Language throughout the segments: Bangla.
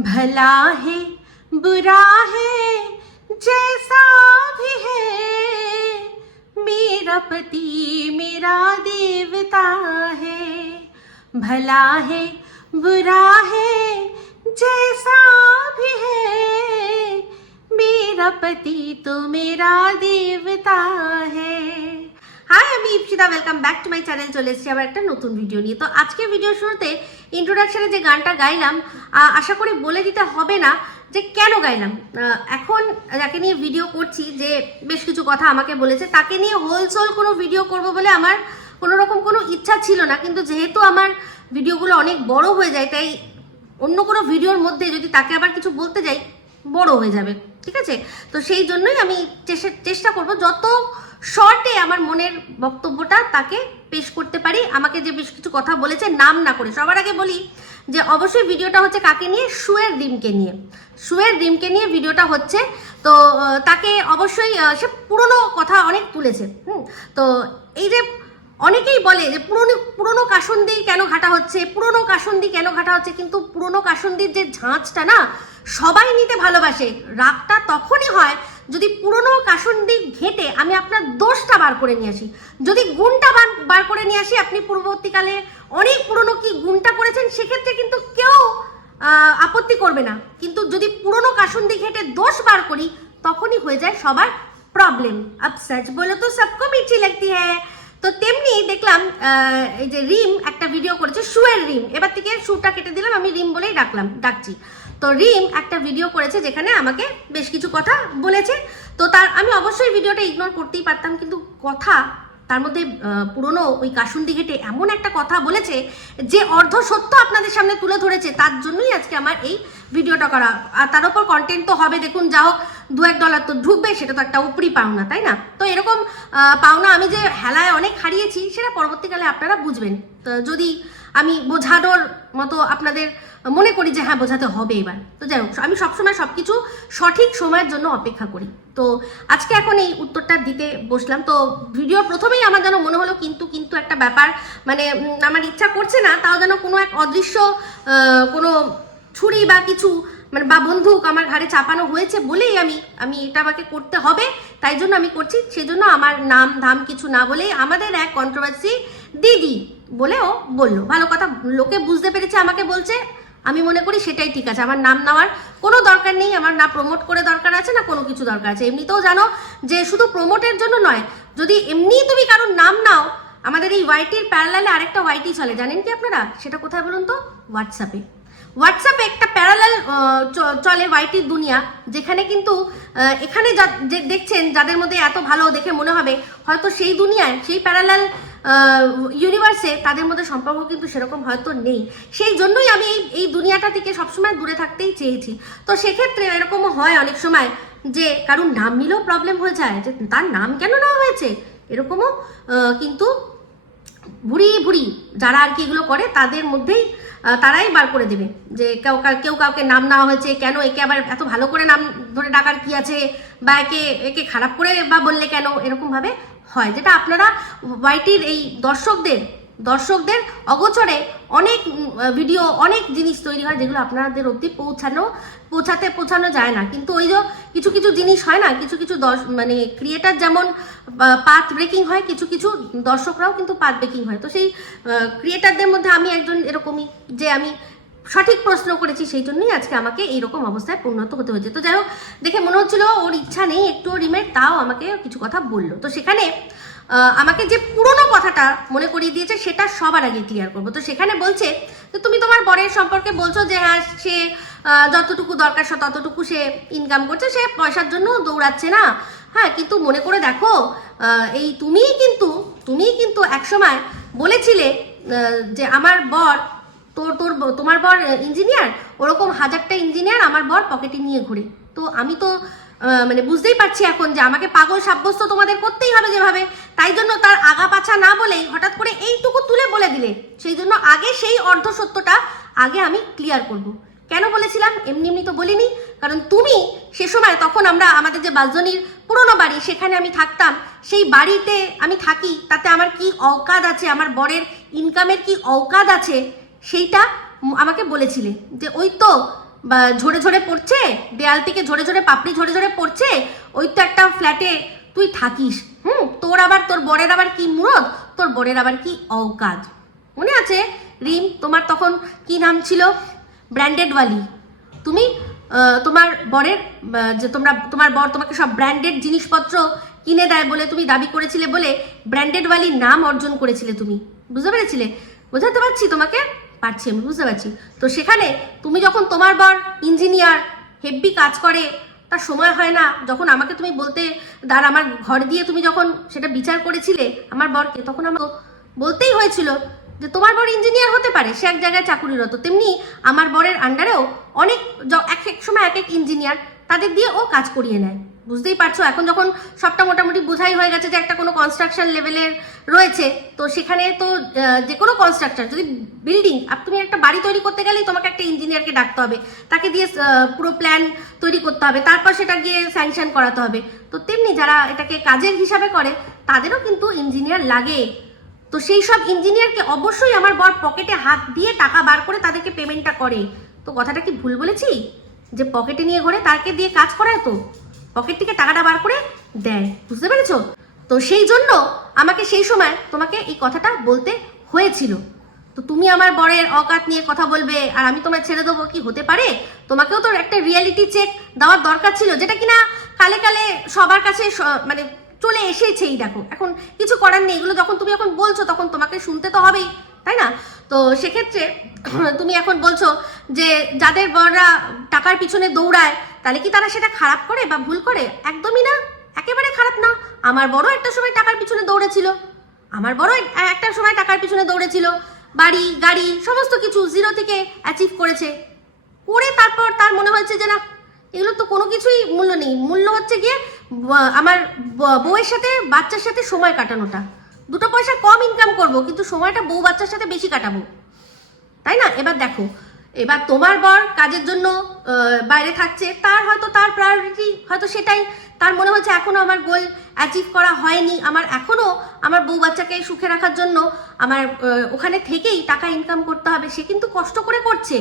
भला है बुरा है जैसा भी है मेरा पति मेरा देवता है भला है बुरा है जैसा भी है मेरा पति तो मेरा देवता है হাই আমি Ipsita welcome back to my channel চলে এসেছি আবার একটা নতুন ভিডিও নিয়ে তো আজকে ভিডিও শুরুতে ইন্ট্রোডাকশনে যে গানটা গাইলাম আশা করি বলে দিতে হবে না যে কেন গাইলাম। এখন যাকে নিয়ে ভিডিও করছি, যে বেশ কিছু কথা আমাকে বলেছে, তাকে নিয়ে হোলসোল কোনো ভিডিও করব বলে আমার কোনো রকম কোনো ইচ্ছা ছিল না। কিন্তু যেহেতু আমার ভিডিওগুলো অনেক বড় হয়ে যায়, তাই অন্য কোনো ভিডিওর মধ্যে যদি তাকে আবার কিছু বলতে যাই বড় হয়ে যাবে, ঠিক আছে? তো সেই জন্যই আমি চেষ্টা- চেষ্টা করব যত শর্টে আমার মনের বক্তব্যটা তাকে পেশ করতে পারি, আমাকে যে বেশ কিছু কথা বলেছে নাম না করে। সবার আগে বলি যে অবশ্যই ভিডিওটা হচ্ছে কাকে নিয়ে? শুয়ের ডিমকে নিয়ে। শুয়ের ডিমকে নিয়ে ভিডিওটা হচ্ছে, তো তাকে অবশ্যই সে পুরনো কথা অনেক তুলেছে, হুম? তো এই যে অনেকেই বলে যে পুরনো পুরনো কাসন্দি কেন ঘাটা হচ্ছে? পুরনো কাসন্দি কেন ঘাটা হচ্ছে? কিন্তু পুরনো কাসন্দির যে ঝাঁচটা না, সবাই নিতে ভালোবাসে। রাগটা তখনই হয় যদি পুরনো কাসন্দি ঘেটে আমি আপনার দোষটা বার করে নিয়ে আসি। যদি গুণটা বার করে নিয়ে আসি, আপনি পূর্ববর্তীকালে অনেক পুরনো কি গুণটা করেছেন, সেক্ষেত্রে কিন্তু কেউ আপত্তি করবে না। কিন্তু যদি পুরনো কাসন্দি ঘেটে দোষ বার করি, তখনই হয়ে যায় সবার প্রবলেম আব সচ বলো তো সবকো মিঠি লাগতি হ্যায়। তো তেমনি দেখলাম এই যে রিম একটা ভিডিও করেছে, শুয়ের রিম। এবার থেকে শুটা কেটে দিলাম, আমি রিম বলেই ডাকলাম, ডাকছি। তো রিম একটা ভিডিও করেছে যেখানে আমাকে বেশ কিছু কথা বলেছে। তো তার, আমি অবশ্যই ভিডিওটা ইগনোর করতেই পারতাম, কিন্তু কথা তার মধ্যে পুরনো ওই কাসুন্দি ঘেটে এমন একটা কথা বলেছে যে অর্ধ সত্য আপনাদের সামনে তুলে ধরেছে। তার জন্যই আজকে আমার এই ভিডিওটা করা। আর তার উপর কন্টেন্ট তো হবে, দেখুন, যা হোক। দু এক ডলার তো ঢুকবে, সেটা তো একটা উপরি পাওনা, তাই না? তো এরকম পাওনা আমি যে হেলায় অনেক হারিয়েছি, সেটা পরবর্তীকালে আপনারা বুঝবেন। তো যদি আমি বোঝানোর মতো আপনাদের মনে করি যে হ্যাঁ বোঝাতে হবে এবার। তো যাই হোক, আমি সবসময় সব কিছু সঠিক সময়ের জন্য অপেক্ষা করি। তো আজকে এখন এই উত্তরটা দিতে বসলাম। তো ভিডিও প্রথমেই আমার যেন মনে হলো, কিন্তু কিন্তু একটা ব্যাপার মানে আমার ইচ্ছা করছে না, তাও যেন কোনো এক অদৃশ্য কোনো ছুরি বা কিছু মানে বা বন্দুক আমার ঘাড়ে চাপানো হয়েছে বলেই আমি আমি এটা আমাকে করতে হবে, তাই জন্য আমি করছি। সেই জন্য আমার নাম, ধাম কিছু না বলেই আমাদের এক কন্ট্রোভার্সি দিদি বলেও বলল। ভালো কথা, লোকে বুঝতে পেরেছে, আমাকে বলছে। আমি মনে করি সেটাই ঠিক আছে। আমার নাম নেওয়ার কোনো দরকার নেই, আমার না প্রমোট করে দরকার আছে, না কোনো কিছু দরকার আছে। এমনিতেও জানো যে শুধু প্রমোটের জন্য নয়, যদি এমনি তুমি কারোর নাম নাও, আমাদের এই ওয়াইটির প্যারালালে আরেকটা ওয়াইটি চলে। জানেন কি আপনারা? সেটা কোথায় বলুন তো? হোয়াটসঅ্যাপে হোয়াটসঅ্যাপে একটা প্যারালাল চলে ওয়াইটির দুনিয়া, যেখানে কিন্তু এখানে যা- দেখছেন যাদের মধ্যে এত ভালো দেখে মনে হবে, হয়তো সেই দুনিয়ায়, সেই প্যারালাল ইউনিভার্সে তাদের মধ্যে সম্পর্ক কিন্তু সেরকম হয়তো নেই। সেই জন্যই আমি এই এই দুনিয়াটা থেকে সবসময় দূরে থাকতেই চেয়েছি। তো সেক্ষেত্রে এরকমও হয় অনেক সময় যে, কারুর নাম নিলেও প্রবলেম হয়ে যায়, যে, তার নাম কেন নেওয়া হয়েছে? এরকমও কিন্তু ভুড়ি ভুড়ি যারা আর কি এগুলো করে, তাদের মধ্যেই তারাই বার করে দেবে যে কেউ কেউ কাউকে নাম নেওয়া হয়েছে, কেন একে আবার এত ভালো করে নাম ধরে ডাকার কি আছে, বা একে একে খারাপ করে বা বললে কেন, এরকমভাবে হয়। যেটা আপনারা ওয়াইটির এই দর্শকদের দর্শকদের অগোচরে অনেক ভিডিও অনেক জিনিস তৈরি হয় যেগুলো আপনাদের অবধি পৌঁছানো, পৌঁছাতে পৌঁছানো যায় না। কিন্তু ওই যে কিছু কিছু জিনিস হয় না, কিছু কিছু মানে ক্রিয়েটার যেমন পাথ ব্রেকিং হয়, কিছু কিছু দর্শকরাও কিন্তু পাথ ব্রেকিং হয়। তো সেই ক্রিয়েটারদের মধ্যে আমি একজন এরকমই যে আমি সঠিক প্রশ্ন করেছি সেই জন্যই আজকে আমাকে এইরকম অবস্থায় পরিণত হতে হয়েছে। তো যাই হোক, দেখে মনে হচ্ছিল ওর ইচ্ছা নেই একটু রিমেট তাও আমাকে কিছু কথা বলল। তো সেখানে আমাকে যে পুরনো কথাটা মনে করিয়ে দিয়েছে, সেটা সবার আগে ক্লিয়ার করব। তো সেখানে বলছে যে তুমি তোমার বরের সম্পর্কে বলছো যে হ্যাঁ সে যতটুকু দরকার সে ততটুকু সে ইনকাম করছে, সে পয়সার জন্য দৌড়াচ্ছে না। হ্যাঁ কিন্তু মনে করে দেখো এই তুমিই কিন্তু তুমিই কিন্তু একসময় বলেছিলে যে আমার বর, তোর তোর, তোমার বর ইঞ্জিনিয়ার ওরকম হাজারটা ইঞ্জিনিয়ার আমার বর পকেটে নিয়ে ঘুরে। তো আমি তো মানে বুঝতেই পারছি এখন যে আমাকে পাগল সাব্যস্ত তোমাদের করতেই হবে যেভাবে। তাই জন্য তার আগা পাছা না বলেই হঠাৎ করে এইটুকু তুলে বলে দিলে। সেই জন্য আগে সেই অর্ধ সত্যটা আগে আমি ক্লিয়ার করব। কেন বলেছিলাম? এমনি এমনি তো বলিনি। কারণ তুমি সে সময় তখন আমরা আমাদের যে বালজনির পুরনো বাড়ি, সেখানে আমি থাকতাম, সেই বাড়িতে আমি থাকি, তাতে আমার কি অকাদ আছে? আমার বরের ইনকামের কি অকাদ আছে? সেইটা আমাকে বলেছিলে। যে ওই তো ঝরে ঝরে পড়ছে, দেয়াল থেকে ঝরে ঝরে পাপড়ি ঝরে ঝরে পড়ছে, ওই তো একটা ফ্ল্যাটে তুই থাকিস। হুম, তোর আবার, তোর বরের আবার কি মুরদ? তোর বরের আবার কি অকাজ মনে আছে? রিম, তোমার তখন কি নাম ছিল? ব্র্যান্ডেড ওয়ালি। তুমি তোমার বরের যে তোমরা, তোমার বর তোমাকে সব ব্র্যান্ডেড জিনিসপত্র কিনে দেয় বলে তুমি দাবি করেছিলে বলে ব্র্যান্ডেডওয়ালি নাম অর্জন করেছিলে তুমি। বুঝতে পেরেছিলে? বোঝাতে পারছি তোমাকে? পারছি, আমি বুঝতে পারছি। তো সেখানে তুমি যখন তোমার বর ইঞ্জিনিয়ার হেব্বি কাজ করে, তার সময় হয় না, যখন আমাকে তুমি বলতে, দাঁড়, আমার ঘর দিয়ে তুমি যখন সেটা বিচার করেছিলে, আমার বরকে, তখন আমাকে বলতেই হয়েছিল যে, তোমার বর ইঞ্জিনিয়ার হতে পারে, সে এক জায়গায় চাকুরিরত। তেমনি আমার বরের আন্ডারেও অনেক এক এক সময় এক এক ইঞ্জিনিয়ার তাদের দিয়ে ও কাজ করিয়ে নেয়। বুঝতেই পারছ? এখন যখন সবটা মোটামুটি বোঝাই হয়ে গেছে যে একটা কোনো কনস্ট্রাকশন লেভেলের রয়েছে, তো সেখানে তো যে কোনো কনস্ট্রাকশন যদি বিল্ডিং তুমি একটা বাড়ি তৈরি করতে গেলেই তোমাকে একটা ইঞ্জিনিয়ারকে ডাকতে হবে। তাকে দিয়ে পুরো প্ল্যান তৈরি করতে হবে। তারপর সেটা গিয়ে স্যাংশন করাতে হবে। তো তেমনি যারা এটাকে কাজের হিসাবে করে, তাদেরও কিন্তু ইঞ্জিনিয়ার লাগে। তো সেই সব ইঞ্জিনিয়ারকে অবশ্যই আমার বর পকেটে হাত দিয়ে টাকা বার করে তাদেরকে পেমেন্টটা করে। তো কথাটা কি ভুল বলেছি? যে পকেটে নিয়ে ঘোরে তাকে দিয়ে কাজ করায় তো? পকেট থেকে টাকাটা বার করে দেয়। বুঝতে পেরেছ? তো সেই জন্য আমাকে সেই সময় তোমাকে এই কথাটা বলতে হয়েছিল। তো তুমি আমার বরের অকাত নিয়ে কথা বলবে, আর আমি তোমায় ছেড়ে দেবো কি হতে পারে? তোমাকেও তো একটা রিয়েলিটি চেক দেওয়ার দরকার ছিল, যেটা কিনা কালে কালে সবার কাছে মানে চলে এসেছেই দেখো। এখন কিছু করার নেই, এগুলো যখন তুমি এখন বলছো, তখন তোমাকে শুনতে তো হবেই। তাই না? তো সেক্ষেত্রে তুমি এখন বলছো যে যাদের বড়রা টাকার পিছনে দৌড়ায়, তাহলে কি তারা সেটা খারাপ করে বা ভুল করে? একদমই না। একেবারে খারাপ না। আমার বড় একটা সময় টাকার পিছনে দৌড়েছিল। আমার বড় একটা সময় টাকার পিছনে দৌড়েছিল। বাড়ি, গাড়ি, সমস্ত কিছু জিরো থেকে অ্যাচিভ করেছে। করে তারপর তার মনে হয়েছে যে না এগুলো তো কোনো কিছুই মূল্য নেই। মূল্য হচ্ছে গিয়ে আমার বউয়ের সাথে, বাচ্চার সাথে সময় কাটানোটা। দুটো পয়সা কম ইনকাম করব, কিন্তু সময়টা বউ বাচ্চার সাথে বেশি কাটাবো। তাই না? এবার দেখো, এবার তোমার বর কাজের জন্য বাইরে থাকছে, তার হয়তো তার প্রায়োরিটি হয়তো সেটাই। তার মনে হচ্ছে এখনও আমার গোল অ্যাচিভ করা হয়নি। আমার এখনও আমার বউ বাচ্চাকে সুখে রাখার জন্য আমার ওখানে থেকেই টাকা ইনকাম করতে হবে। সে কিন্তু কষ্ট করে করছে।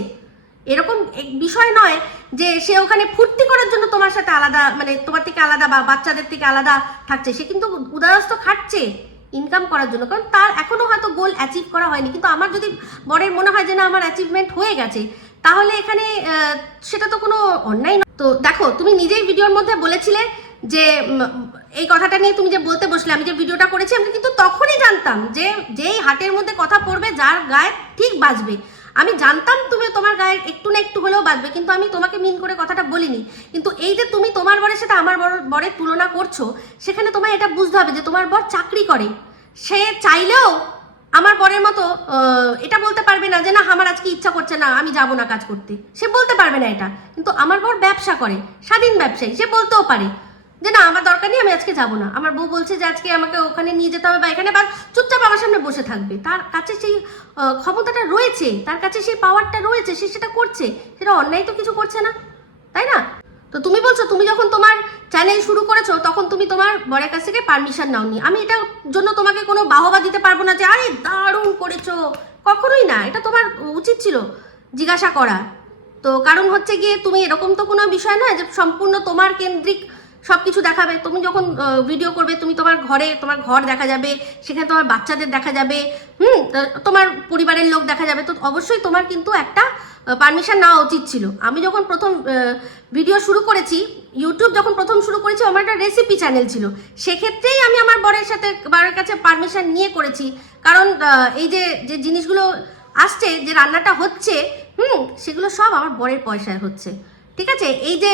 এরকম বিষয় নয় যে সে ওখানে ফুর্তি করার জন্য তোমার সাথে আলাদা মানে তোমার থেকে আলাদা বা বাচ্চাদের থেকে আলাদা থাকছে। সে কিন্তু উদারস্ত খাটছে। ইনকাম করার জন্য। কারণ তার এখনও হয়তো গোল অ্যাচিভ করা হয়নি। কিন্তু আমার যদি বরের মনে হয় যে না, আমার অ্যাচিভমেন্ট হয়ে গেছে, তাহলে এখানে সেটা তো কোনো অন্যায় নয়। তো দেখো, তুমি নিজেই ভিডিওর মধ্যে বলেছিলে যে এই কথাটা নিয়ে তুমি যে বলতে বসলে, আমি যে ভিডিওটা করেছি, আমি কিন্তু তখনই জানতাম যে, যেই হাটের মধ্যে কথা পড়বে, যার গায়ে ঠিক বাজবে। আমি জানতাম তুমি তোমার গায়ে একটু না একটু হলেও বাজবে কিন্তু আমি তোমাকে মিন করে কথাটা বলিনি। কিন্তু এই যে তুমি তোমার বরের সাথে আমার বর বরের তুলনা করছ, সেখানে তোমায় এটা বুঝতে হবে যে তোমার বর চাকরি করে। সে চাইলেও আমার বরের মতো এটা বলতে পারবে না যে, না, আমার আজকে ইচ্ছা করছে না, আমি যাব না কাজ করতে। সে বলতে পারবে না এটা। কিন্তু আমার বর ব্যবসা করে, স্বাধীন ব্যবসায়ী, সে বলতেও পারে। যে না, আমার দরকার নেই, আমি আজকে যাব না। আমার বউ বলছে যে আজকে আমাকে ওখানে নিয়ে যেতে হবে বা এখানে বা চুপচাপ আমার সামনে বসে থাকবে। তার কাছে সেই ক্ষমতাটা রয়েছে, তার কাছে সেই পাওয়ারটা রয়েছে, সে সেটা করছে। সেটা অন্যায় তো কিছু করছে না, তাই না? তো তুমি বলছো, তুমি যখন তোমার চ্যানেল শুরু করেছ, তখন তুমি তোমার বরের কাছ থেকে পারমিশন নাওনি। আমি এটার জন্য তোমাকে কোনো বাহবা দিতে পারব না যে, আরে, দারুণ করেছ। কখনোই না, এটা তোমার উচিত ছিল জিজ্ঞাসা করা। তো কারণ হচ্ছে গিয়ে তুমি এরকম তো কোনো বিষয় নয় যে সম্পূর্ণ তোমার কেন্দ্রিক সব কিছু দেখাবে। তুমি যখন ভিডিও করবে, তুমি তোমার ঘরে, তোমার ঘর দেখা যাবে, সেখানে তোমার বাচ্চাদের দেখা যাবে, হুম? তোমার পরিবারের লোক দেখা যাবে। তো অবশ্যই তোমার কিন্তু একটা পারমিশন নেওয়া উচিত ছিল। আমি যখন প্রথম ভিডিও শুরু করেছি ইউটিউব যখন প্রথম শুরু করেছি, আমার একটা রেসিপি চ্যানেল ছিল। সেক্ষেত্রেই আমি আমার বরের সাথে, বরের কাছে পারমিশন নিয়ে করেছি। কারণ এই যে যে জিনিসগুলো আসছে, যে রান্নাটা হচ্ছে, হুম? সেগুলো সব আমার বরের পয়সায় হচ্ছে। ঠিক আছে? এই যে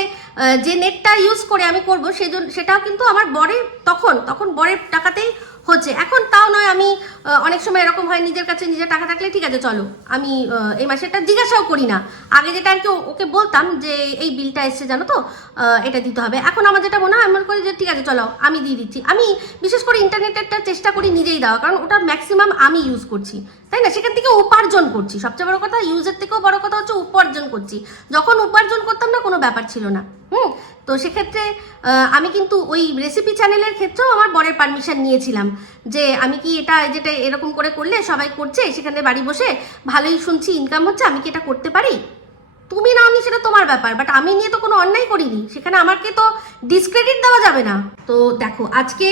যে নেটটা ইউজ করে আমি করব সেজন্য সেটাও কিন্তু আমার বরের তখন তখন বরের টাকাতেই হচ্ছে। এখন তাও নয়, আমি অনেক সময় এরকম হয়, নিজের কাছে নিজের টাকা থাকলে ঠিক আছে, চলো। আমি এই মাসেরটা জিজ্ঞাসাও করি না। আগে যেটা আর কি ওকে বলতাম যে, এই বিলটা এসছে, জানো তো? এটা দিতে হবে। এখন আমার যেটা মনে হয়, আমি মনে করি যে, ঠিক আছে, চলো, আমি দিয়ে দিচ্ছি। আমি বিশেষ করে ইন্টারনেটেরটা চেষ্টা করি নিজেই দেওয়া কারণ ওটা ম্যাক্সিমাম আমি ইউজ করছি। তাই না? সেখান থেকে উপার্জন করছি। সবচেয়ে বড় কথা ইউজের থেকেও বড় কথা হচ্ছে উপার্জন করছি। যখন উপার্জন করতাম না, কোনো ব্যাপার ছিল না। হুম? তো সেক্ষেত্রে আমি কিন্তু ওই রেসিপি চ্যানেলের ক্ষেত্রেও আমার বরের পারমিশন নিয়েছিলাম যে, আমি কি এটা যেটা এরকম করে করলে সবাই করছে, সেখানে বাড়ি বসে ভালোই শুনছি ইনকাম হচ্ছে, আমি কি এটা করতে পারি? তুমি নাওনি সেটা তোমার ব্যাপার। বাট আমি নিয়ে তো কোনো অন্যায় করিনি। সেখানে আমাকে তো ডিসক্রেডিট দেওয়া যাবে না। তো দেখো, আজকে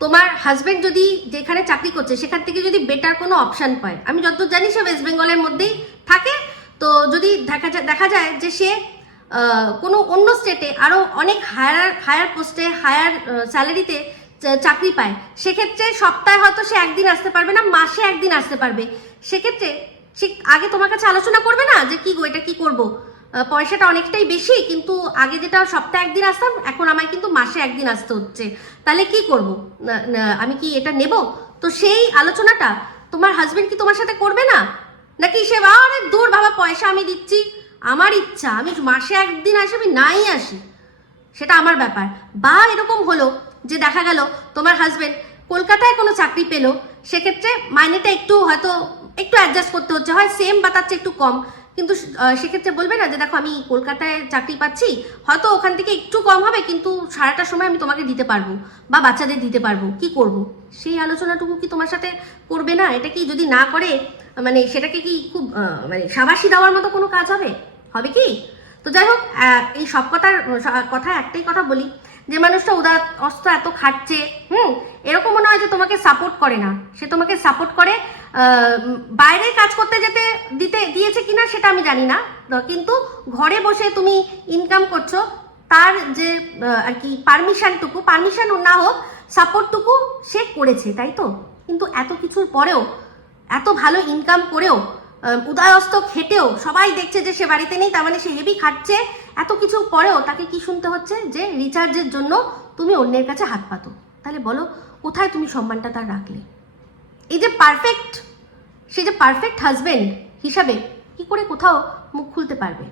তোমার হাজবেন্ড যদি যেখানে চাকরি করছে, সেখান থেকে যদি বেটার কোনো অপশান পায়, আমি যতদূর জানি সে ওয়েস্ট বেঙ্গলের মধ্যেই থাকে। তো যদি দেখা যায় দেখা যায় যে সে কোনো অন্য স্টেটে আরও অনেক হায়ার হায়ার পোস্টে হায়ার স্যালারিতে চাকরি পায়, সেক্ষেত্রে সপ্তাহে হয়তো সে একদিন আসতে পারবে না, মাসে একদিন আসতে পারবে। সেক্ষেত্রে সে আগে তোমার কাছে আলোচনা করবে না যে কি গো, এটা কী করব? পয়সাটা অনেকটাই বেশি, কিন্তু আগে যেটা সপ্তাহে একদিন আসতাম, এখন আমায় কিন্তু মাসে একদিন আসতে হচ্ছে। তাহলে কি করব? আমি কি এটা নেব? তো সেই আলোচনাটা তোমার হাজবেন্ড কি তোমার সাথে করবে না? নাকি সে, আরে দূর বাবা, পয়সা আমি দিচ্ছি। আমার ইচ্ছা, আমি মাসে একদিন আসি, আমি নাই আসি। সেটা আমার ব্যাপার। বা এরকম হলো যে দেখা গেল তোমার হাজবেন্ড কলকাতায় কোনো চাকরি পেল, সেক্ষেত্রে মাইনেটা একটু হয়তো একটু অ্যাডজাস্ট করতে হচ্ছে। হয় সেম বা তার চেয়ে একটু কম। কিন্তু সেক্ষেত্রে বলবে না যে, দেখো, আমি কলকাতায় চাকরি পাচ্ছি, হয়তো ওখান থেকে একটু কম হবে, কিন্তু সারাটা সময় আমি তোমাকে দিতে পারব বা বাচ্চাদের দিতে পারব। কি করব? সেই আলোচনাটুকু কি তোমার সাথে করবে না? এটা কি যদি না করে মানে সেটাকে কি খুব মানে সাবাসি দেওয়ার মতো কোনো কাজ হবে? হবে কি? তো যাই হোক এই সব কথার কথা একটাই কথা বলি। যে মানুষটা উদার, অস্ত এত খাটছে, হুম, এরকম মনে হয় যে তোমাকে সাপোর্ট করে না। সে তোমাকে সাপোর্ট করে বাইরে কাজ করতে যেতে দিতে, দিয়েছে কিনা সেটা আমি জানি না। কিন্তু ঘরে বসে তুমি ইনকাম করছ, তার যে আর কি পারমিশনটুকু পারমিশন না হোক সাপোর্টটুকু সে করেছে, তাই তো? কিন্তু এত কিছুর পরেও, এত ভালো ইনকাম করেও উদয়স্ত খেটেও সবাই দেখছে যে সে বাড়িতে নেই, তার মানে সে হেভি খাটছে। এত কিছু পরেও তাকে কি শুনতে হচ্ছে? যে রিচার্জের জন্য তুমি অন্যের কাছে হাত পাতো। তাহলে বলো, কোথায় তুমি সম্মানটা তার রাখলে? এই যে পারফেক্ট সে যে পারফেক্ট হাজবেন্ড হিসাবে কি করে কোথাও মুখ খুলতে পারবে?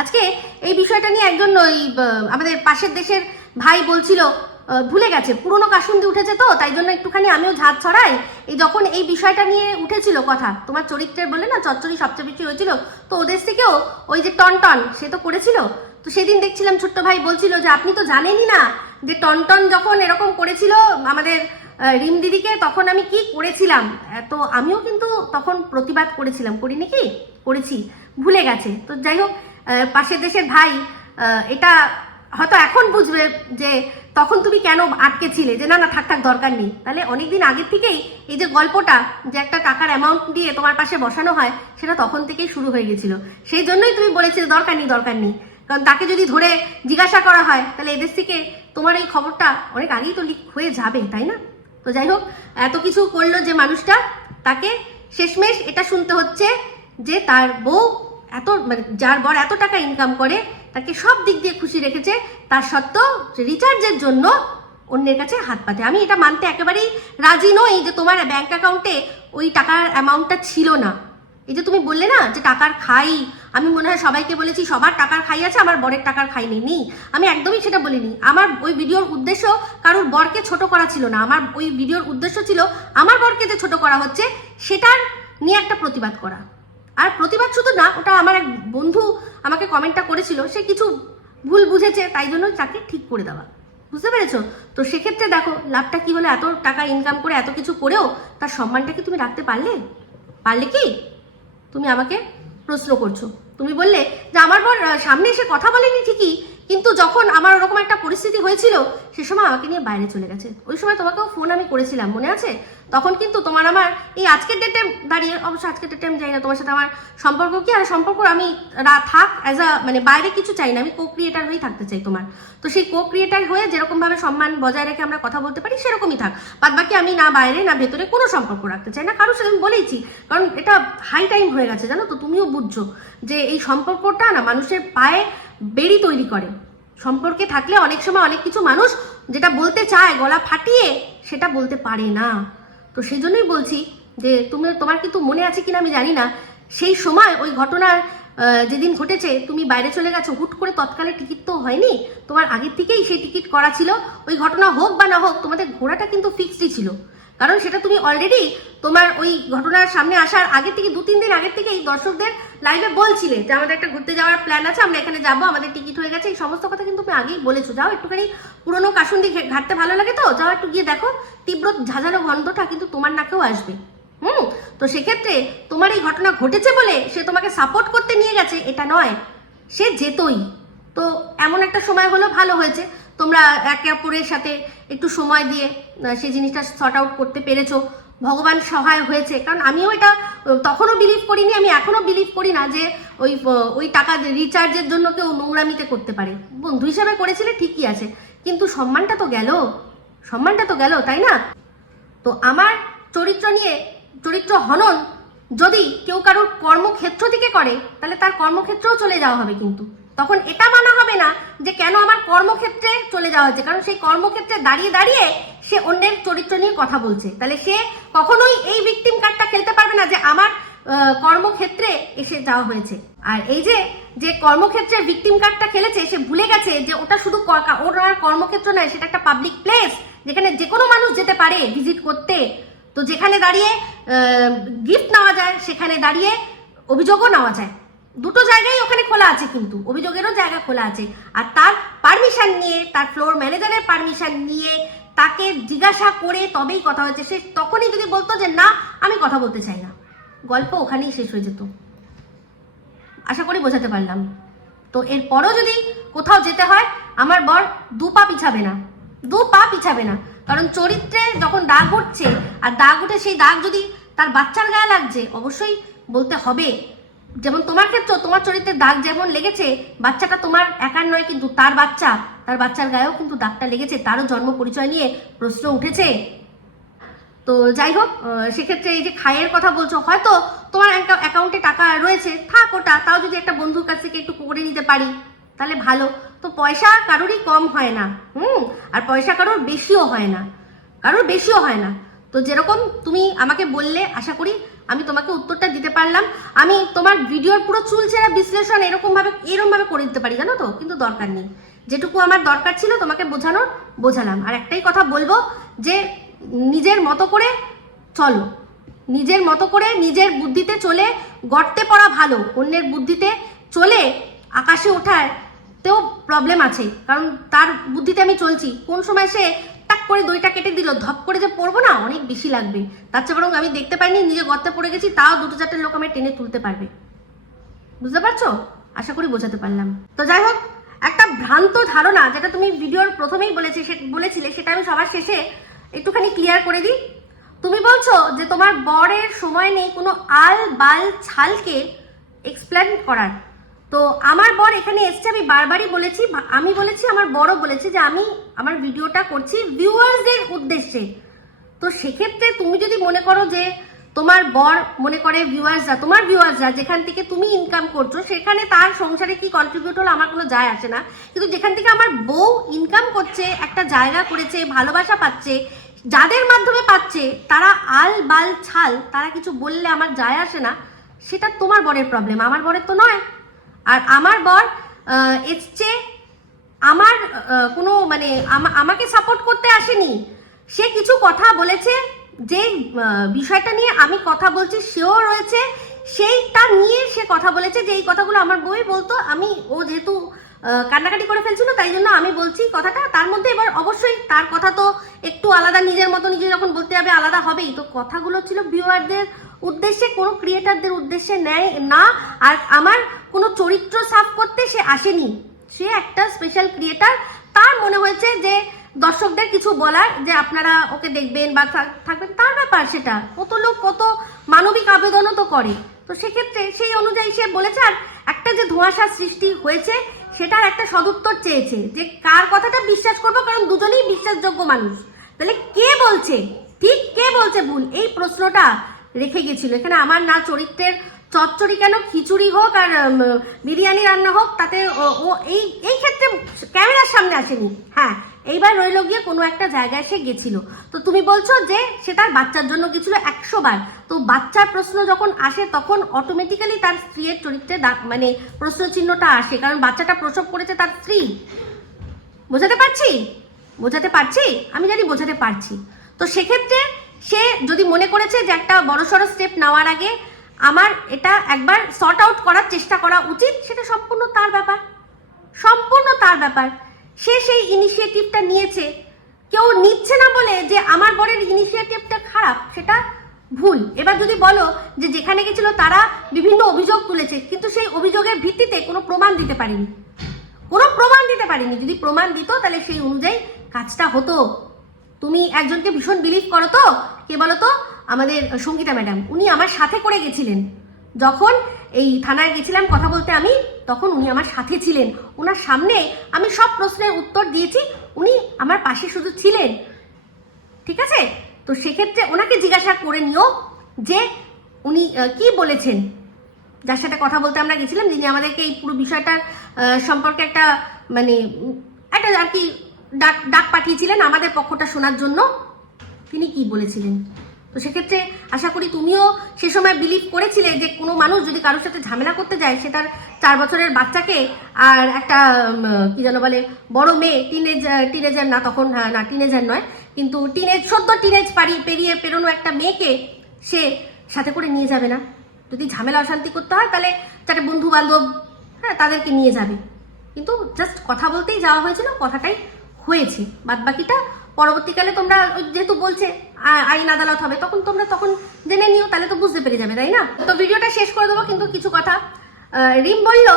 আজকে এই বিষয়টা নিয়ে একজন ওই আমাদের পাশের দেশের ভাই বলছিল ভুলে গেছে। পুরনো কাসুন্দি উঠেছে তো, তাই জন্য একটুখানি আমিও ঝাঁত ছড়াই। এই যখন এই বিষয়টা নিয়ে উঠেছিল কথা, তোমার চরিত্রের বলে না চচ্চড়ি সবচেয়ে বেশি হয়েছিল, তো ওদের থেকেও ওই যে টনটন, সে তো করেছিল? তো সেদিন দেখছিলাম ছোট্ট ভাই বলছিল যে, আপনি তো জানেনই না যে টনটন যখন এরকম করেছিল আমাদের রিম দিদিকে, তখন আমি কি করেছিলাম? তো আমিও কিন্তু তখন প্রতিবাদ করেছিলাম। করিনি কি করেছি। ভুলে গেছে। তো যাই হোক পাশের দেশের ভাই এটা হয়তো এখন বুঝবে যে তখন তুমি কেন আটকে ছিলে যে না না, থাক দরকার নেই। তাহলে অনেকদিন আগের থেকেই এই যে গল্পটা যে একটা টাকার অ্যামাউন্ট দিয়ে তোমার পাশে বসানো হয়, সেটা তখন থেকেই শুরু হয়ে গেছিল। সেই জন্যই তুমি বলেছিলে দরকার নেই দরকার নেই। কারণ তাকে যদি ধরে জিজ্ঞাসা করা হয়, তাহলে এদের থেকে তোমার এই খবরটা অনেক আগেই তো লিক হয়ে যাবে, তাই না? তো যাই হোক, এত কিছু করল যে মানুষটা, তাকে শেষমেশ এটা শুনতে হচ্ছে যে তার বউ এত মানে যার বর এত টাকা ইনকাম করে, তাকে সব দিক দিয়ে খুশি রেখেছে, তার সত্ত্বেও রিচার্জের জন্য অন্যের কাছে হাত পাতে। আমি এটা মানতে একেবারেই রাজি নই যে তোমার ব্যাংক অ্যাকাউন্টে ওই টাকার অ্যামাউন্টটা ছিল না। এই যে তুমি বললে না যে টাকার খাই, আমি মনে হয় সবাইকে বলেছি, সবার টাকার খাই আছে, আমার বরের টাকার খাই নেই নেই। আমি একদমই সেটা বলিনি। আমার ওই ভিডিওর উদ্দেশ্য কারোর বরকে ছোট করা ছিল না। আমার ওই ভিডিওর উদ্দেশ্য ছিল আমার বরকে যে ছোট করা হচ্ছে, সেটার নিয়ে একটা প্রতিবাদ করা। আর প্রতিবাদ শুধু না, ওটা আমার এক বন্ধু আমাকে কমেন্টটা করেছিল, সে কিছু ভুল বুঝেছে, তাই জন্য তাকে ঠিক করে দেওয়া। বুঝতে পেরেছ? তো সেক্ষেত্রে দেখো, লাভটা কি হলো? এত টাকা ইনকাম করে এত কিছু করেও তার সম্মানটা কি তুমি রাখতে পারলে? পারলে কি? তুমি আমাকে প্রশ্ন করছ। তুমি বললে যে, আমার বর সামনে এসে কথা বলেনি ঠিকই কিন্তু যখন আমার ওরকম একটা পরিস্থিতি হয়েছিল, সে সময় আমাকে নিয়ে বাইরে চলে গেছে। ওই সময় তোমাকেও ফোন আমি করেছিলাম, মনে আছে? তখন কিন্তু তোমার আমার এই আজকের ডেটে দাঁড়িয়ে, অবশ্য আজকের ডেটে আমি যাই না, তোমার সাথে আমার সম্পর্ক কি? আর সম্পর্ক আমি থাক অ্যাজ আ মানে বাইরে কিছু চাই না, আমি কো ক্রিয়েটার হয়েই থাকতে চাই তোমার। তো সেই কো ক্রিয়েটার হয়ে যেরকমভাবে সম্মান বজায় রেখে আমরা কথা বলতে পারি, সেরকমই থাক। বাদ বাকি আমি না বাইরে, না ভেতরে কোনো সম্পর্ক রাখতে চাই না, কারোর সাথে আমি বলেইছি। কারণ এটা হাই টাইম হয়ে গেছে, জানো তো? তুমিও বুঝছ যে এই সম্পর্কটা না মানুষের পায়ে বেড়ি তৈরি করে। সম্পর্কে থাকলে অনেক সময় অনেক কিছু মানুষ যেটা বলতে চায়, গলা ফাটিয়ে সেটা বলতে পারে না। তো সেই জন্যই বলছি যে, তুমি, তোমার কিন্তু মনে আছে কিনা আমি জানি না। সেই সময় ওই ঘটনার যেদিন ঘটেছে, তুমি বাইরে চলে গেছো, হুট করে তৎকালে টিকিট তো হয়নি। তোমার আগের থেকেই সেই টিকিট করা ছিল। ওই ঘটনা হোক বা না হোক, তোমাদের ঘোরাটা কিন্তু ফিক্সডই ছিল। কারণ সেটা তুমি অলরেডি তোমার ওই ঘটনার সামনে আসার আগে থেকে, দু, তিন দিন আগের থেকে এই দর্শকদের লাইভে বলছিলে যে আমাদের একটা ঘুরতে যাওয়ার প্ল্যান আছে, আমরা এখানে যাব, আমাদের টিকিট হয়ে গেছে, এই সমস্ত কথা কিন্তু তুমি আগেই বলেছ। যাও একটুখানি পুরনো ঘে- ঘাটতে ভালো লাগে তো? যাও একটু গিয়ে দেখো, তীব্র ঝাঁঝালো গন্ধটা কিন্তু তোমার নাকেও আসবে। হুম? তো সেক্ষেত্রে তোমার এই ঘটনা ঘটেছে বলে সে তোমাকে সাপোর্ট করতে নিয়ে গেছে, এটা নয়। সে যেতই তো এমন একটা সময় হলো, ভালো হয়েছে। তোমরা একে অপরের সাথে একটু সময় দিয়ে সেই জিনিসটা সর্ট আউট করতে পেরেছ। ভগবান সহায় হয়েছে। কারণ আমিও এটা তখনও বিলিভ করিনি, আমি এখনও বিলিভ করি না যে ওই ওই টাকা রিচার্জের জন্য কেউ নোংরামিতে করতে পারে। বন্ধু হিসাবে করেছিলে, ঠিকই আছে। কিন্তু সম্মানটা তো গেল। সম্মানটা তো গেল, তাই না? তো আমার চরিত্র নিয়ে, চরিত্র হনন যদি কেউ কারোর কর্মক্ষেত্র থেকে করে, তাহলে তার কর্মক্ষেত্রেও চলে যাওয়া হবে কিন্তু। তখন এটা মানা হবে না যে কেন আমার কর্মক্ষেত্রে চলে যাওয়া হয়েছে। কারণ সেই কর্মক্ষেত্রে দাঁড়িয়ে দাঁড়িয়ে সে অন্যের চরিত্র নিয়ে কথা বলছে। তাহলে সে কখনোই এই ভিকটিম কার্ডটা খেলতে পারবে না যে আমার কর্মক্ষেত্রে এসে যাওয়া হয়েছে। আর এই যে যে কর্মক্ষেত্রে ভিকটিম কার্ডটা খেলেছে, সে ভুলে গেছে যে ওটা শুধু আর কর্মক্ষেত্র নয়, সেটা একটা পাবলিক প্লেস যেখানে যে কোনো মানুষ যেতে পারে ভিজিট করতে। তো যেখানে দাঁড়িয়ে গিফট নেওয়া যায়, সেখানে দাঁড়িয়ে অভিযোগও নেওয়া যায়। দুটো জায়গায় ওখানে খোলা আছে কিন্তু, অভিযোগেরও জায়গা খোলা আছে। আর তার পারমিশন নিয়ে, তার ফ্লোর ম্যানেজারের পারমিশন নিয়ে তাকে জিজ্ঞাসা করে তবেই কথা হয়েছে সে তখনই যদি বলতো যে, না, আমি কথা বলতে চাই না। গল্প ওখানেই শেষ হয়ে যেত। আশা করি বোঝাতে পারলাম। তো এরপরও যদি কোথাও যেতে হয়, আমার বর দু পা পিছাবে না। দু পা পিছাবে না। কারণ চরিত্রে যখন দাগ উঠছে, আর দাগ উঠে সেই দাগ যদি তার বাচ্চার গায়ে লাগছে, অবশ্যই বলতে হবে। যেমন তোমার ক্ষেত্রে তোমার চরিত্রে দাগ যেমন লেগেছে, বাচ্চাটা তোমার একার নয় কিন্তু তার বাচ্চা, তার বাচ্চার গায়েও কিন্তু দাগটা লেগেছে, তারও জন্ম পরিচয় নিয়ে প্রশ্ন উঠেছে। তো যাই হোক সেক্ষেত্রে এই যে খাইয়ের কথা বলছো, হয়তো তোমার অ্যাকাউন্টে টাকা রয়েছে, থাক ওটা, তাও যদি একটা বন্ধুর কাছ থেকে একটু করে নিতে পারি, তাহলে ভালো। তো পয়সা কারোরই কম হয় না, হুম? আর পয়সা কারোর বেশিও হয় না, কারোর বেশিও হয় না। তো যেরকম তুমি আমাকে বললে, আশা করি আমি তোমাকে উত্তরটা দিতে পারলাম। আমি তোমার ভিডিওর পুরো চুলচেরা বিশ্লেষণ এরকম ভাবে এরকম ভাবে করে দিতে পারি, জানো তো? কিন্তু দরকার নেই। যেটুকু আমার দরকার ছিল তোমাকে বোঝানোর, বোঝালাম। আর একটাই কথা বলব যে, নিজের মতো করে চলো। নিজের মতো করে নিজের বুদ্ধিতে চলে, গর্তে পড়া ভালো। অন্যের বুদ্ধিতে চলে আকাশে ওঠার তেও প্রবলেম আছে। কারণ তার বুদ্ধিতে আমি চলছি। কোন সময় সে করে দইটা কেটে দিল, ধপ করে যে পড়ব না, অনেক বেশি লাগবে। তার চেয়ে বরং আমি দেখতে পাইনি, নিজে গর্তে পড়ে গেছি, তাও দুটো চারটে লোক আমি টেনে তুলতে পারবে। বুঝতে পারছ? আশা করি বোঝাতে পারলাম। তো যাই হোক, একটা ভ্রান্ত ধারণা যেটা তুমি ভিডিওর প্রথমেই বলেছি বলেছিলে, সেটা আমি সবার শেষে একটুখানি ক্লিয়ার করে দিই। তুমি বলছো যে তোমার বরের সময় নেই কোনো আল বাল ছালকে এক্সপ্লেন করার। তো আমার বর এখানে এসছে, আমি বারবারই বলেছি আমি বলেছি, আমার বড় বলেছে যে আমি আমার ভিডিওটা করছি ভিউয়ার্সদের উদ্দেশ্যে। তো সেক্ষেত্রে তুমি যদি মনে করো যে তোমার বর মনে করে ভিউয়ার্সরা তোমার ভিউয়ার্সরা যেখান থেকে তুমি ইনকাম করছ, সেখানে তার সংসারে কি কন্ট্রিবিউট হলো আমার কোনো যায় আসে না। কিন্তু যেখান থেকে আমার বউ ইনকাম করছে, একটা জায়গা করেছে, ভালোবাসা পাচ্ছে, যাদের মাধ্যমে পাচ্ছে, তারা আল বাল ছাল, তারা কিছু বললে আমার যায় আসে না, সেটা তোমার বরের প্রবলেম আমার বরের তো নয়। আর আমার বর এসছে আমার কোনো মানে আমাকে সাপোর্ট করতে আসেনি। সে কিছু কথা বলেছে, যে বিষয়টা নিয়ে আমি কথা বলছি, সেও রয়েছে। সেইটা নিয়ে সে কথা বলেছে, যে, এই কথাগুলো আমার বই বলতো। আমি, ও যেহেতু কান্নাকাটি করে ফেলছিল, তাই জন্য আমি বলছি কথাটা। তার মধ্যে এবার অবশ্যই তার কথা তো একটু আলাদা, নিজের মতো নিজে যখন বলতে যাবে, আলাদা হবেই। তো কথাগুলো ছিল ভিউয়ারদের উদ্দেশ্যে, কোনো ক্রিয়েটারদের উদ্দেশ্যে নেয় না। আর আমার কোনো চরিত্র সাফ করতে সে আসেনি। সে একটা স্পেশাল ক্রিয়েটার তার মনে হয়েছে যে দর্শকদের কিছু বলার, যে আপনারা ওকে দেখবেন বা থাকবেন, তার ব্যাপার সেটা। কত লোক, কত মানবিক আবেদনও তো করে। তো সেক্ষেত্রে সেই অনুযায়ী সে বলেছে, আর একটা যে ধোঁয়াশার সৃষ্টি হয়েছে, সেটার একটা সদুত্তর চেয়েছে, যে কার কথাটা বিশ্বাস করব, কারণ দুজনেই বিশ্বাসযোগ্য মানুষ। তাহলে কে বলছে? ঠিক কে বলছে ভুল? এই প্রশ্নটা রেখে গেছিল এখানে আমার না চরিত্রের চচ্চড়ি কেন? খিচুড়ি হোক আর বিরিয়ানি রান্না হোক, তাতে ও- এই এই ক্ষেত্রে ক্যামেরার সামনে আসেনি। হ্যাঁ এইবার রইল গিয়ে কোনো একটা জায়গায় সে গেছিল। তো তুমি বলছো যে সে তার বাচ্চার জন্য গেছিল একশো বার। তো বাচ্চার প্রশ্ন যখন আসে, তখন অটোমেটিক্যালি তার স্ত্রীর চরিত্রে মানে প্রশ্ন চিহ্নটা আসে। কারণ বাচ্চাটা প্রসব করেছে তার স্ত্রী। বোঝাতে পারছি? বোঝাতে পারছি? আমি জানি বোঝাতে পারছি। তো সেক্ষেত্রে সে যদি মনে করেছে যে একটা বড়সড় স্টেপ নেওয়ার আগে আমার এটা একবার সর্ট আউট করার চেষ্টা করা উচিত, সেটা সম্পূর্ণ তার ব্যাপার। সম্পূর্ণ তার ব্যাপার। সে সেই ইনিশিয়েটিভটা নিয়েছে। কেউ নিচ্ছে না বলে যে আমার বরের ইনিশিয়েটিভটা খারাপ, সেটা ভুল। এবার যদি বলো যে যেখানে গেছিল তারা বিভিন্ন অভিযোগ তুলেছে, কিন্তু সেই অভিযোগের ভিত্তিতে কোনো প্রমাণ দিতে পারেনি। কোনো প্রমাণ দিতে পারিনি। যদি প্রমাণ দিত তাহলে সেই অনুযায়ী কাজটা হতো। তুমি একজনকে ভীষণ বিলিভ করো তো? কে বলো তো? আমাদের সঙ্গীতা ম্যাডাম। উনি আমার সাথে করে গেছিলেন। যখন এই থানায় গেছিলাম কথা বলতে আমি, তখন উনি আমার সাথে ছিলেন। ওনার সামনে আমি সব প্রশ্নের উত্তর দিয়েছি। উনি আমার পাশে শুধু ছিলেন। ঠিক আছে? তো সেক্ষেত্রে ওনাকে জিজ্ঞাসা করে নিও যে উনি কি বলেছেন। যার সাথে কথা বলতে আমরা গেছিলাম, যিনি আমাদেরকে এই পুরো বিষয়টার সম্পর্কে একটা মানে একটা আর কি ডাক ডাক পাঠিয়েছিলেন আমাদের পক্ষটা শোনার জন্য। তিনি কি বলেছিলেন? তো সেক্ষেত্রে আশা করি তুমিও সে সময় বিলিভ করেছিলে যে কোনো মানুষ যদি কারোর সাথে ঝামেলা করতে যায় সে তার চার বছরের বাচ্চাকে আর একটা কি যেন বলে বড় মেয়ে টিনেজ টিনেজার না তখন হ্যাঁ, না টিনেজার নয় কিন্তু টিনেজ সদ্য টিনেজ পারি পেরিয়ে পেরোনো একটা মেয়েকে সে সাথে করে নিয়ে যাবে না। যদি ঝামেলা অশান্তি করতে হয় তাহলে তার বন্ধু বান্ধব হ্যাঁ তাদেরকে নিয়ে যাবে। কিন্তু জাস্ট কথা বলতেই যাওয়া হয়েছিল কথাটাই হয়েছে। বাদ বাকিটা পরবর্তীকালে তোমরা যেহেতু বলছে আইন আদালত হবে, তখন তোমরা তখন জেনে নিও, তাহলে তো বুঝতে পেরে যাবে, তাই না? তো ভিডিওটা শেষ করে দেবো, কিন্তু কিছু কথা। রিম বলল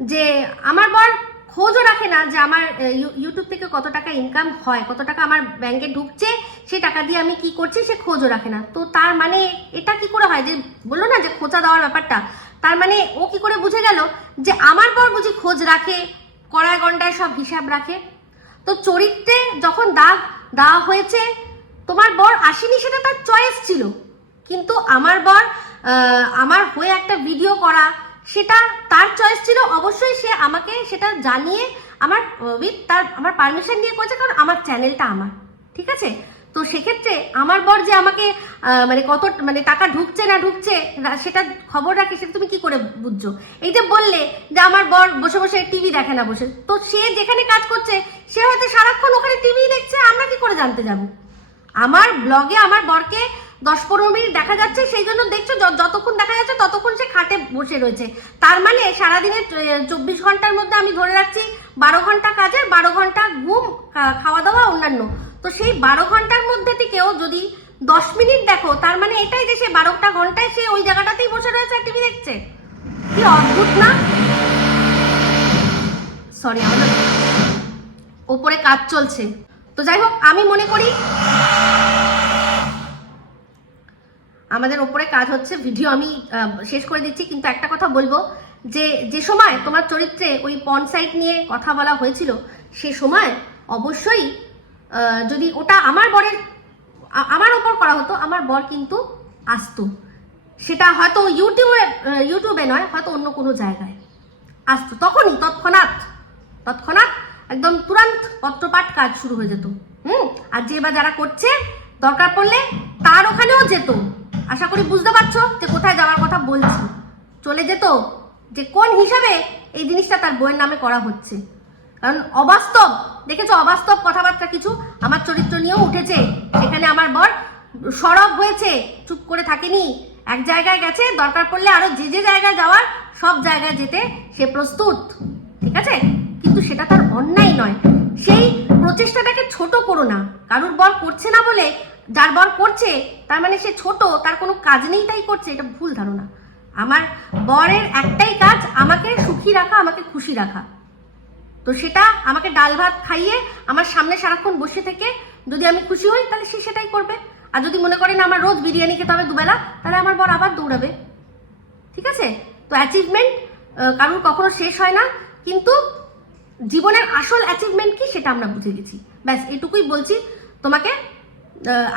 যে, আমার বর খোঁজও রাখে না যে আমার ইউ- ইউটিউব থেকে কত টাকা ইনকাম হয়, কত টাকা আমার ব্যাংকে ঢুকছে সেই টাকা দিয়ে আমি কি করছি, সে খোঁজও রাখে না। তো তার মানে এটা কি করে হয় যে, বলল না যে খোঁচা দেওয়ার ব্যাপারটা, তার মানে ও কি করে বুঝে গেল যে, আমার বর বুঝি খোঁজ রাখে, কড়ায় গন্ডায় সব হিসাব রাখে তো চরিত্রে যখন দাগ দেওয়া হয়েছে, তোমার বর আসেনি সেটা তার চয়েস ছিল। কিন্তু আমার বর আমার হয়ে একটা ভিডিও করা, সেটা তার চয়েস ছিল। অবশ্যই সে আমাকে সেটা জানিয়ে আমার উইথ তার, আমার পারমিশন নিয়ে করেছে, কারণ আমার চ্যানেলটা আমার। ঠিক আছে? তো সেক্ষেত্রে আমার বর যে আমাকে মানে কত মানে টাকা ঢুকছে না ঢুকছে সেটা খবর রাখে, সেটা তুমি কি করে বুঝছ? এই যে বললে যে আমার বর বসে বসে টিভি দেখে না বসে, তো সে যেখানে কাজ করছে, সে হয়তো সারাক্ষণ ওখানে টিভি দেখছে, আমরা কি করে জানতে যাব? আমার ব্লগে আমার বরকে দশ পনেরো মিনিট দেখা যাচ্ছে, সেই জন্য দেখছ যতক্ষণ দেখা যাচ্ছে ততক্ষণ সে খাটে বসে রয়েছে। তার মানে সারাদিনের চব্বিশ ঘণ্টার মধ্যে আমি ধরে রাখছি, বারো ঘণ্টা কাজের, বারো ঘণ্টা ঘুম খাওয়া দাওয়া, অন্যান্য। তো সেই বারো ঘণ্টার মধ্যে থেকেও যদি দশ মিনিট দেখো, তার মানে এটাই যে সে বারোটা ঘন্টায় সে ওই জায়গাটাতেই বসে রয়েছে টিভি দেখছে। কি অদ্ভুত না? সরি আমাদের ওপরে কাজ চলছে। তো যাই হোক, আমি মনে করি আমাদের ওপরে কাজ হচ্ছে। ভিডিও আমি শেষ করে দিচ্ছি, কিন্তু একটা কথা বলব যে যে সময় তোমার চরিত্রে ওই পন সাইট নিয়ে কথা বলা হয়েছিল, সে সময় অবশ্যই যদি ওটা আমার বরের আমার ওপর করা হতো, আমার বর কিন্তু আসতো। সেটা হয়তো ইউটিউবে ইউটিউবে নয়, হয়তো অন্য কোনো জায়গায় আসতো। তখনই তৎক্ষণাৎ তৎক্ষণাৎ একদম তুরান্ত পত্রপাঠ কাজ শুরু হয়ে যেত। হুম? আর যে বা যারা করছে, দরকার পড়লে তার ওখানেও যেত। আশা করি বুঝতে পারছ যে কোথায় যাওয়ার কথা বলছি। চলে যেত যে কোন হিসাবে এই জিনিসটা তার বইয়ের নামে করা হচ্ছে। কারণ অবাস্তব, দেখেছ অবাস্তব কথাবার্তা কিছু আমার চরিত্র নিয়েও উঠেছে। সেখানে আমার বর সরব হয়েছে, চুপ করে থাকেনি। এক জায়গায় গেছে, দরকার পড়লে আরও যে যে জায়গায় যাওয়ার, সব জায়গায় যেতে সে প্রস্তুত। ঠিক আছে? কিন্তু সেটা তার অন্যায় নয়। সেই প্রচেষ্টাটাকে ছোট করো না। কারুর বর করছে না বলে যার বর করছে, তার মানে সে ছোট, তার কোনো কাজ নেই, তাই করছে। এটা ভুল ধারণা। আমার বরের একটাই কাজ, আমাকে সুখী রাখা, আমাকে খুশি রাখা। তো সেটা আমাকে ডাল ভাত খাইয়ে আমার সামনে সারাক্ষণ বসে থেকে যদি আমি খুশি হই, তাহলে সে সেটাই করবে। আর যদি মনে করেন আমার রোজ বিরিয়ানি খেতে হবে দুবেলা, তাহলে আমার বর আবার দৌড়াবে। ঠিক আছে? তো অ্যাচিভমেন্ট কারোর কখনো শেষ হয় না, কিন্তু জীবনের আসল অ্যাচিভমেন্ট কি সেটা আমরা বুঝে গেছি। ব্যাস, এটুকুই বলছি তোমাকে।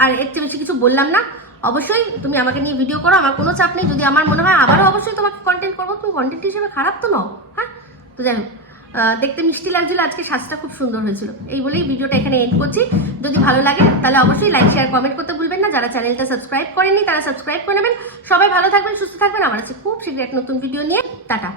আর এর চেয়ে বেশি কিছু বললাম না। অবশ্যই তুমি আমাকে নিয়ে ভিডিও করো, আমার কোনো চাপ নেই। যদি আমার মনে হয়, আবারও অবশ্যই তোমাকে কন্টেন্ট করব। তুমি কন্টেন্ট হিসেবে খারাপ তো নও হ্যাঁ? তো যাই হোক। দেখতে মিষ্টি লাগছিল, আজকে স্বাস্থ্যটা খুব সুন্দর হয়েছিল। এই বলেই ভিডিওটা এখানে এন্ড করছি। যদি ভালো লাগে, তাহলে অবশ্যই লাইক শেয়ার কমেন্ট করতে ভুলবেন না। যারা চ্যানেলটা সাবস্ক্রাইব করেননি, তারা সাবস্ক্রাইব করে নেবেন। সবাই ভালো থাকবেন, সুস্থ থাকবেন। আমার আছে খুব শীঘ্রই এক নতুন ভিডিও নিয়ে। টাটা।